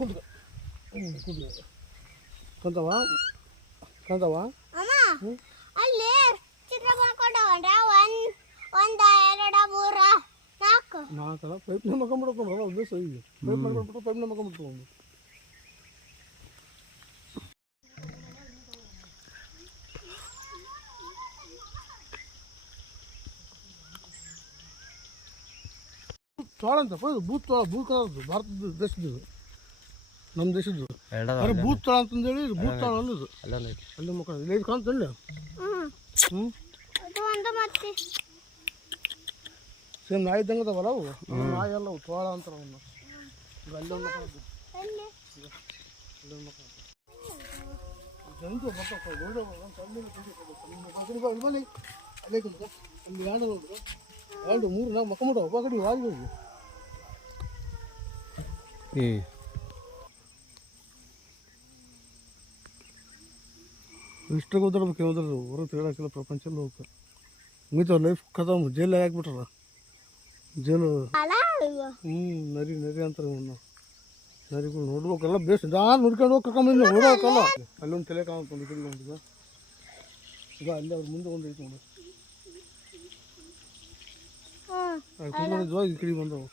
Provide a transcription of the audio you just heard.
ಕುಂತ ಕುಂತ ಕಂತವ ಕಂತವ ಅಲ್ಲಿ ಚಿತ್ರ ಮಾಡ್ಕೊಂಡವನ್ರ ಒಂದ ಎರಡ ಮೂರ ನಾಲ್ಕಲ್ಲ ಪೈಪ್ನ ಮಕ್ಕೊಂಡ್ಬಿಡ್ಕೊಂಡು ಉದ್ದೇಶ ಈಗ ಪೈಪ್ ಮಾಡ್ಕೊಂಡ್ಬಿಟ್ಟು ಪೈಪ್ನ ಮಕ್ಕೊಂಡ್ಬಿಡ್ಕೊಂಡು ಚೋಳ ಅಂತಪ್ಪ ಇದು ಬೂತ್ ಚೋಳ ಬೂತ್ ಕಲರ್ದು ಭಾರತದ ದೇಶದ್ದು ನಮ್ಮ ದೇಶದ್ದು ಅರೆ ಬೂತ್ ಚೋಳ ಅಂತಂದೇಳಿ ಇದು ಬೂತ್ ಚೋಳ ಅಲ್ಲ ಇದು ಅಲ್ಲಿ ಮಕ್ಕಳು ಇಲ್ಲಿ ಇದು ಕಾಣ್ತಲ್ಲ ಹ್ಞೂ ಸೇಮ್ ನಾಯಿ ಇದ್ದಂಗೆ ಅದಾವಲ್ಲ ಅವು ನಾಯಿ ಅಲ್ಲ ಅವು ಚೋಳ ಅಂತಾರೆ ಅವನ್ನ ಈಗ ಅಲ್ಲೊಂದು ಮಕ್ಕಳು ಅಲ್ಲೊಂದು ಮಕ್ಕಳು ಜಂತು ಬರ್ತಾವ ಅಲ್ಲಿ ಎರಡು ಮೂರು ನಾಲ್ಕು ಮಕ್ಕಳು ಒಬ್ಬ ಕಡೆ ವಾರಿ ಹೋಗಿ ಇಷ್ಟಾಗ ಓದಾಡ್ಬೇಕು ಹೋದ್ರೆ ಹೊರಗೆ ತಿರುಗಾಕಿಲ್ಲ ಪ್ರಪಂಚದಲ್ಲಿ ಹೋಗ್ತಾರೆ ಮುಗಿತಾವ ಲೈಫ್ ಕದಮ್ ಜೈಲು ಹಾಕ್ಬಿಟ್ರಲ್ಲ ಜೈಲು ನರಿ ನರಿ ಅಂತಾರೆ ಇವನ್ನ ನರಿಗಳು ನೋಡ್ಬೇಕಲ್ಲ ಬೇಸ್ ನಾನು ನೋಡ್ಕೊಂಡು ಹೋಗಿ ಕರ್ಕೊಂಬಂದಿಲ್ಲ ನೋಡೋಕಲ್ಲ ಅಲ್ಲೊಂದು ತಲೆ ಕಾಣ್ಕೊಂಡು ಈ ಕಡೆ ಒಂದಿದೆ ಈಗ ಅಲ್ಲಿ ಅವ್ರ ಮುಂದೆ ಒಂದು ಐತೆ ನೋಡಿ ಕುತ್ಕೊಂಡಿದ್ವಾ ಈ ಕಡೆ ಬಂದವು